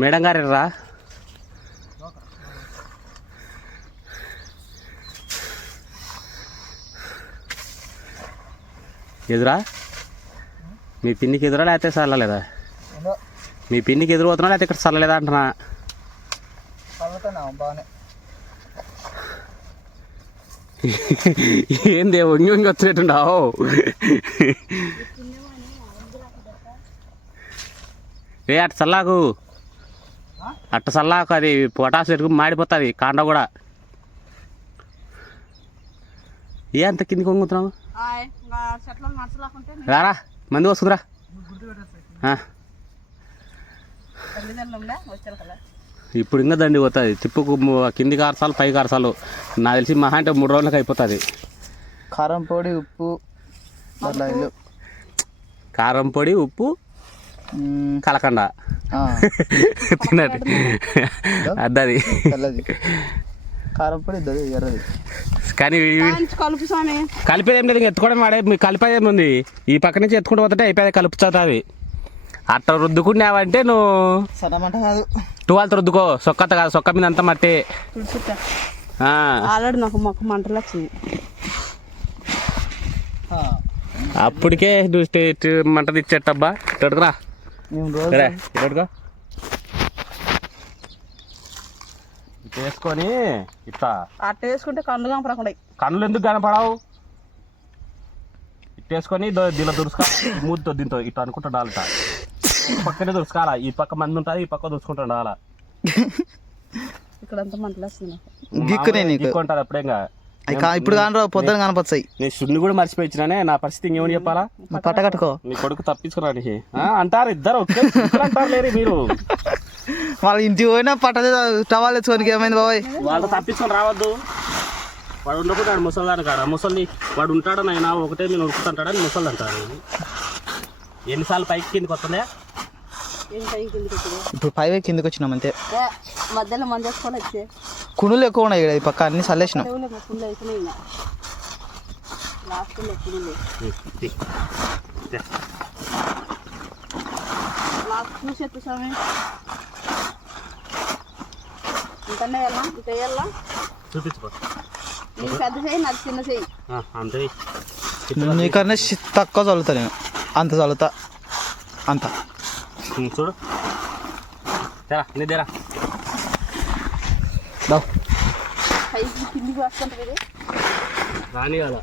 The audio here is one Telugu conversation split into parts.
మేడం గారు రా ఎదురా? మీ పిన్నికి ఎదురా లేకపోతే చల్లలేదా? మీ పిన్నికి ఎదురు పోతున్నా లేకపోతే ఇక్కడ చల్లలేదా అంటున్నా? ఏంది వంగి వంగి వచ్చినట్టుండావు ఏ అట్ట చల్లాకు. అట్ట చల్లాకు అది పొటాసు ఎరుగు మాడిపోతుంది కాండ కూడా. ఏ అంత కిందికి వంగుతున్నావు? రారా మంది వస్తుందిరా ఇప్పుడు. ఇంకా దండి పోతుంది. తిప్పుకు కింది కారసాలు పై కారసాలు నాకు తెలిసి మహా అంటే మూడు రోజులకు అయిపోతుంది. కారం పొడి ఉప్పు కారం పొడి ఉప్పు. కలకండ. ఆ, తినండి అద్దది. తెల్లది. కారం పొడి ఇద్దరు ఎర్రది. కానీ కలుపు కలిపేది ఏం లేదు ఇంకా ఎత్తుకోవడం వాడే. మీకు కలిపేది ఏముంది ఈ పక్క నుంచి ఎత్తుకుంటూ పోతుంటే అయిపోయి కలుపుతుంది అవి అట్ట రుద్దుకున్నావంటే నువ్వు టువాల్తో రుద్దుకో. సొక్కత కాదు సొక్క మీద అంతా మట్టి. ఆల్రెడీ నాకు మొక్క మంటలు వచ్చింది ఆ, అప్పటికే మంట తెచ్చేటబ్బా రోజు సరే వేసుకొని ఇట్లా. అట్ట వేసుకుంటే కళ్ళు కనపడకుండా కన్నులు ఎందుకు కనపడవు? ఇట్టేసుకొని దో- దీనిలో దురుసుకో మూతితో దీంతో ఇట్లా అనుకుంటుండాలట పక్కనే దురుసుకోవాల ఈ పక్క మంది ఉంటుంది ఈ పక్క దురుచుకుంటుండాల ఇక్కడ అంతా మంటలు వస్తుంది నాకు. గిక్కునే నీకు. ఉంటుంది అప్పుడేగా? ఇప్పుడు కాని పొద్దున కనపచ్చాయి. నేను శున్ని కూడా మర్చిపోయి ఇచ్చినానే నా పరిస్థితి ఇంకేమని చెప్పాలా? పట్ట కట్టుకో. నీ కొడుకు తప్పించుకున్నాడు అంటారు ఇద్దరు అంటారు లేరు మీరు. వాళ్ళ ఇంటికి పోయినా పట్టదే టవాల్ తెచ్చుకోనికి ఏమైంది బాబాయ్? వాళ్ళు తప్పించుకొని రావద్దు. వాడు ఉండకుంటాడు ముసలిదాని కాడ? ముసలి వాడు ఉంటాడని ఆయన ఒకటే నేను ఉరుకుతుంటాడని ముసలి అంటాడు ఎన్నిసార్లు పైకి కిందకి వస్తుందే ఇప్పుడు పైవే కిందకి వచ్చినాం అంతే. మధ్యలో మంది వేసుకొని వచ్చే. కుణులు ఎక్కువ ఉన్నాయి ఇక్కడ ఈ పక్క అన్ని చల్లేసినాం. లాస్ట్ చూసేట్టు స్వామి. ఇంకనే వెళ్ళాం ఇంత వెళ్ళాం చూపించుకో. నీకు పెద్ద చేయి నాకు చిన్న చేయి. అంతే. నీకన్నా తక్కువ చల్లుతా నేను. అంత చల్లుతా. అంత. చూడు. తెరా వస్తుంటుంది ఇది రాని కదా.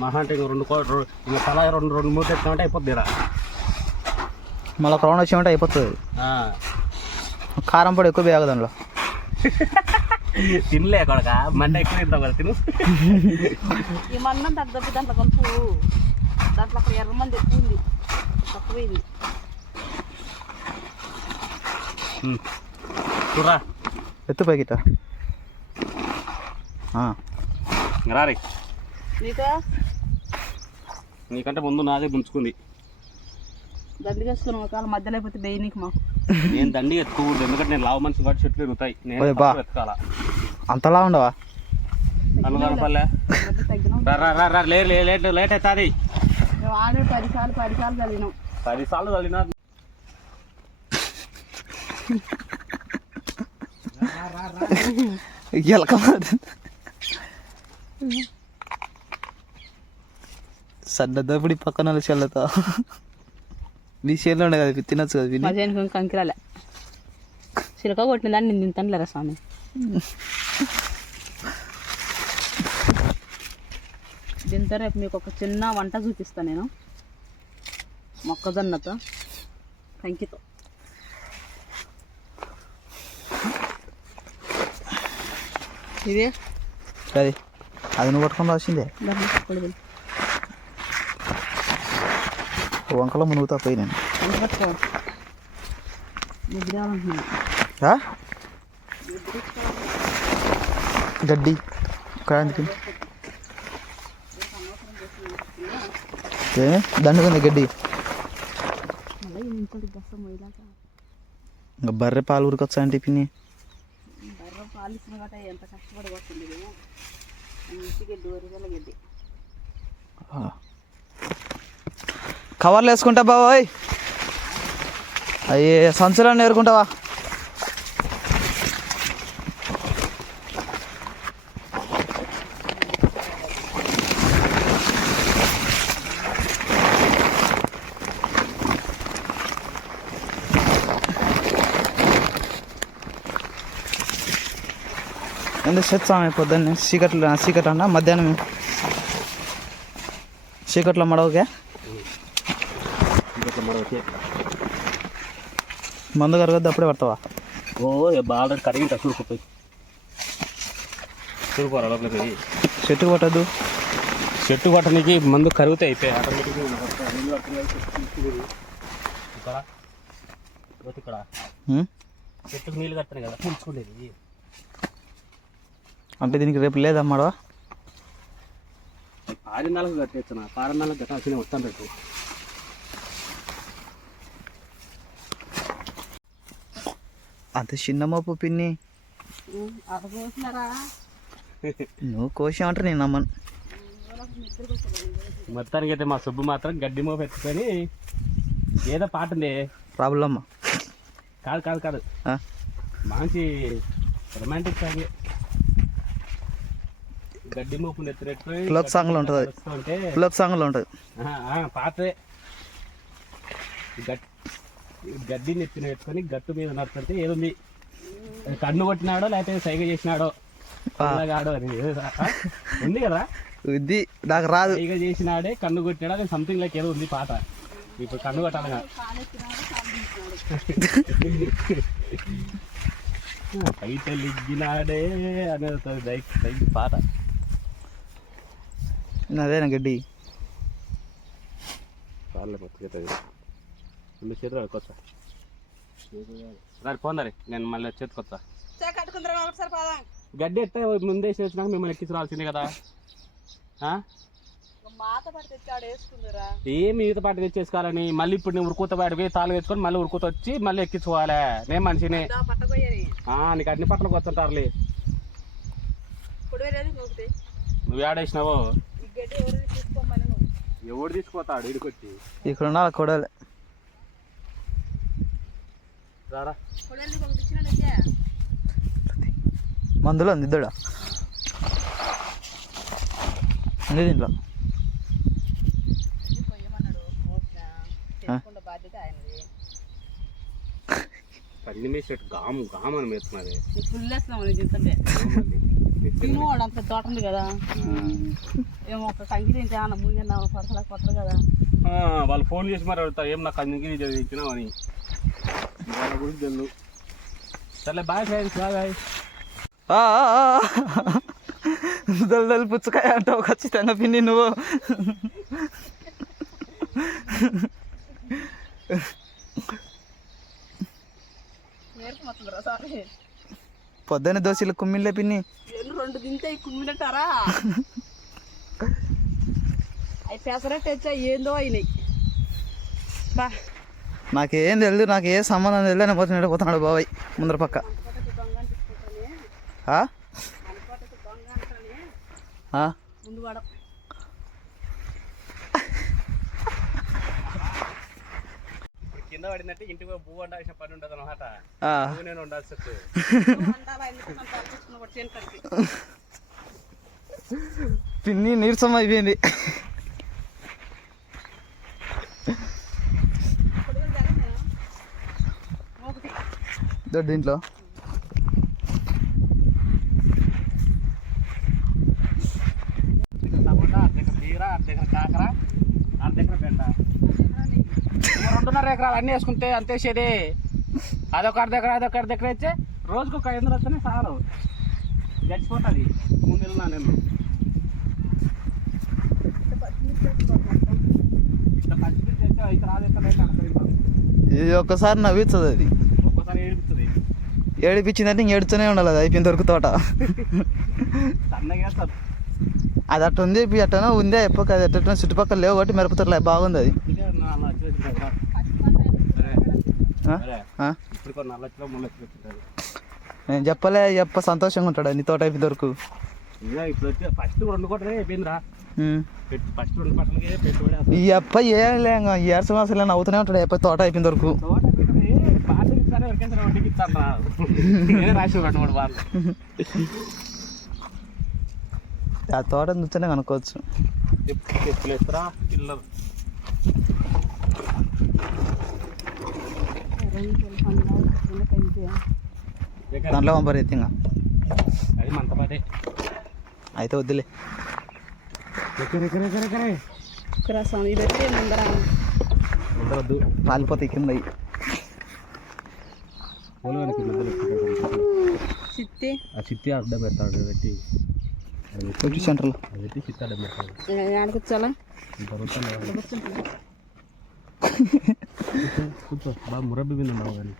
మహా అంటే ఇంక రెండు కోట్లు ఇంకా తల రెండు రెండు మూడు తెచ్చుకుంటే అయిపోద్దిరా మళ్ళీ క్రౌన్ వచ్చేమంటే అయిపోతుంది. కారం పొడి ఎక్కువ వేయక దాంట్లో. తినలే కొడక మంట ఎక్కువ తింటావు కదా తిను. ఈ మన్నం దగ్గర దాంట్లో కలుపు దాంట్లో అక్కడ ఎర్ర మంది ఎక్కువ ఉంది. తక్కువైంది. చూడరా ఎత్తు పైకిట రారి నీకు నీకంటే ముందు నాదే ముంచుకుంది దండి వేసుకుని ఒక మధ్యలో అయిపోతే బెయ్యి నీకు మాకు నేను దండి ఎత్తుకోకూడదు ఎందుకంటే నేను లావు మనిషి కాబట్టి చెట్లు ఎరుగుతాయి నేను ఓయ్ బా. తక్కువ ఎత్తుకోవాల అంతలా ఉండవా కళ్ళు కనపడలే మధ్య తగ్గినాం రా రా రా రా లేట్ లేట్ లేట్ అవుతుంది మేము ఆడే పది సార్లు పది సార్లు చదివినాం పది సార్లు చదివినా ఎలక సన్నదప్పుడు పక్కన వాళ్ళ చల్లుతా. నీ చేతిలో ఉండే కదా ఇవి తినొచ్చు కదా విని? మా చేయడానికి కంకిరాలే. చిలక కొట్టిన దాన్ని నేను తింటానులేరా స్వామి? దీంతో రేపు మీకు ఒక చిన్న వంట చూపిస్తాను నేను. మొక్కజొన్నతో. కంకితో ఇదే అది అది నువ్వు పట్టుకొని రాసిందే దాన్ని పట్టుకోలేదు వంకలో మునుగుతా పోయి నేను ఎంత పట్టుకో నిద్రాలంటున్నాను ఆ? గడ్డి క్రాంతికి ఏ దండుకుంది గడ్డి మళ్ళీ ఇంకోటి గసం పోయిలాక ఇంకా బర్రె పాలు ఉరకొచ్చా అంటే పిన్ని బర్ర పాలిసిన గట్ట ఎంత కష్టపడి వస్తుంది కదా మంచిగా డోరిగల గడ్డి. కవర్లు వేసుకుంటా బాబాయ్. అయ్యే సంచులను నేర్చుకుంటావా ఎందుకు చెత్తామే పొద్దున్నే చీకట్లో చీకట్ అన్న మధ్యాహ్నం చీకట్లో మడవకే? మందు కరగద్దు అప్పుడే పడతావా? ఓ బాగా కరిగింట చూడుకుపోయి చూడుకోరా లోపలికి. చెట్టు కొట్టద్దు చెట్టు కొట్టడానికి మందు కరుగుతాయి అయిపోయి. ఆటోమేటిక్గా? చెట్టుకు నీళ్ళు కడుతున్నాయి కదా. పూడ్చుకునేది అంటే దీనికి రేపు లేదా మడవ ఆరు నెలలకు కట్టేస్తున్నా. ఆరు నెలలకు కట్టాల్సిన వస్తాను రేపు అంత చిన్న మోపు పిన్ని. నువ్వు కోసం అంటే నేను నమ్మను. మొత్తానికి అయితే మా సుబ్బు మాత్రం గడ్డి మోపు ఎత్తుకొని ఏదో పాట ఉంది. ప్రాబ్లమ్ కాదు కాదు కాదు. మంచి రొమాంటిక్ సాంగ్ గడ్డి మోపు ఎత్తునెట్టుకొని Folk song లో ఉంటది. అంటే ఫుల్ సాంగ్లో ఉంటుంది. పాతే గట్ గడ్డిని ఎత్తిన పెట్టుకొని గట్టు మీద నడుస్తుంటే ఏదుంది కన్ను కొట్టినాడో లేకపోతే సైగ చేసినాడో కాడో అని? ఉంది కదా? ఇది నాకు రాదు. సైగ చేసినాడే కన్ను కొట్టినాడో అది సంథింగ్ లైక్ ఏదో ఉంది పాట ఇప్పుడు కన్ను కొట్టాలిగా బయట లిగ్గినాడే అనేది పాట అదేనా గడ్డి? చేతులు పోందరి నేను మళ్ళీ పదా. గడ్డి ఎత్తే ముందే చేసినాక మిమ్మల్ని ఎక్కించి రావాల్సిందే కదా. ఏమి ఈత పాట తెచ్చేసుకోవాలని? మళ్ళీ ఇప్పుడు నేను ఉరుకుత బయట పోయి తాళ్ళు వేసుకొని మళ్ళీ ఉరుకుత వచ్చి మళ్ళీ ఎక్కించుకోవాలి. నేను మనిషిని. నీకు అన్ని పట్టలకు వస్తుంటారులే. నువ్వు ఏడేసినావో ఎవడు తీసుకుపోతాడు ఇడికొచ్చి? ఇక్కడ ఉండాలి కొడాలి. రారా. మందులో ఉంది ఇద్దడా? ఉంది దీంట్లో. నిమిషం గాము గాము అని మేస్తున్నది నీకు ఫుల్ వేస్తున్నాం తిను అంత తోట ఉంది కదా. ఏమో ఒక కంకి తింటే అన్న ముయ్యన్న పడసలా కొట్టరు కదా. వాళ్ళు ఫోన్ చేసి మరి అడుగుతారు ఏం నాకు అందుకే ఇచ్చినావు అని. వాళ్ళ గురించి తెలుసు సర్లే బాయ్ ఫ్రెండ్స్ బాయ్ బాయ్. ఆ, ఆ, ఆ. దల్ దల్ పుచ్చకాయ అంటావు ఖచ్చితంగా పిన్ని నువ్వు. పొద్దున్న దోశలు కుమ్మిళ్ళే పిన్ని. రెండు తింటే కుమ్మినట్టారా అవి పెసరట్టు వచ్చా ఏందో అయినాయి. బా. నాకేం తెలియదు నాకు ఏ సంబంధం తెలియదు అని పోతున్నాడు పోతున్నాడు బాబాయ్ ముందర పక్క? ముందు వాడ ఇప్పుడు కింద పడిందంటే ఇంటికి పోయి భూ వండాల్సిన పని ఉండదు అనమాట ఆ. భూ నేను కూడా చేనుకాడికి పిన్ని నీరసం అయిపోయింది. ఇప్పుడు కూడా జరగదు నేను ఒకటి దొడ్డు దీంట్లో దగ్గర టమాటా అర్ధ ఎకర బీర అర్ధ ఎకర కాకర అర్ధ ఎకర బెండ ఇంకా అన్నీ వేసుకుంటే అంతే సేదే అదొక అర్ధ ఎకర అదొక అర్ధ ఎకర ఇచ్చే రోజుకు ఒక ఐదు వస్తేనే చాలు గడిచిపోతుంది. మూడు నెలలు నా నెలలు. ఇది ఒక్కసారి నవ్వుతుంది అది. ఒక్కోసారి ఏడిపిస్తుంది. ఏడిపించిందంటే ఇంక ఏడుతూనే ఉండాలి అది అయిపోయిన దొరుకు తోట. అది అట్ట ఉంది అట్టనో ఉందే ఎప్పక అది ఎట్ట చుట్టుపక్కల లేవు కాబట్టి మిరపతోటలే బాగుంది అది. నేను చెప్పలే చెప్ప సంతోషంగా ఉంటాడు? నీ తోట అయిపోయి దొరుకు అసలు ఈ అప్ప ఏం ఈ ఏర్స మాసాలు నవ్వుతూనే ఉంటాడు ఎప్ప తోట అయిపోయిన బార్లు ఆ తోట చూస్తేనే కనుక్కోవచ్చు పిల్లలు. దాంట్లో పంపరు ఎత్తి ఇంకా. అది మంట పదే అయితే వద్దులే. ఉండవద్దు రాలిపోతాయి కింద. చిత్తి. ఆ చిత్తి అడ్డం పెడతాడు పెట్టి. కొంచెం సెంటర్లో పెట్టి చిత్తి అడ్డం పెడతాడు ఆడకొచ్చాలా ಕೂತು ಬಾ ಮುರಬ್ಬಿ ಬಂದ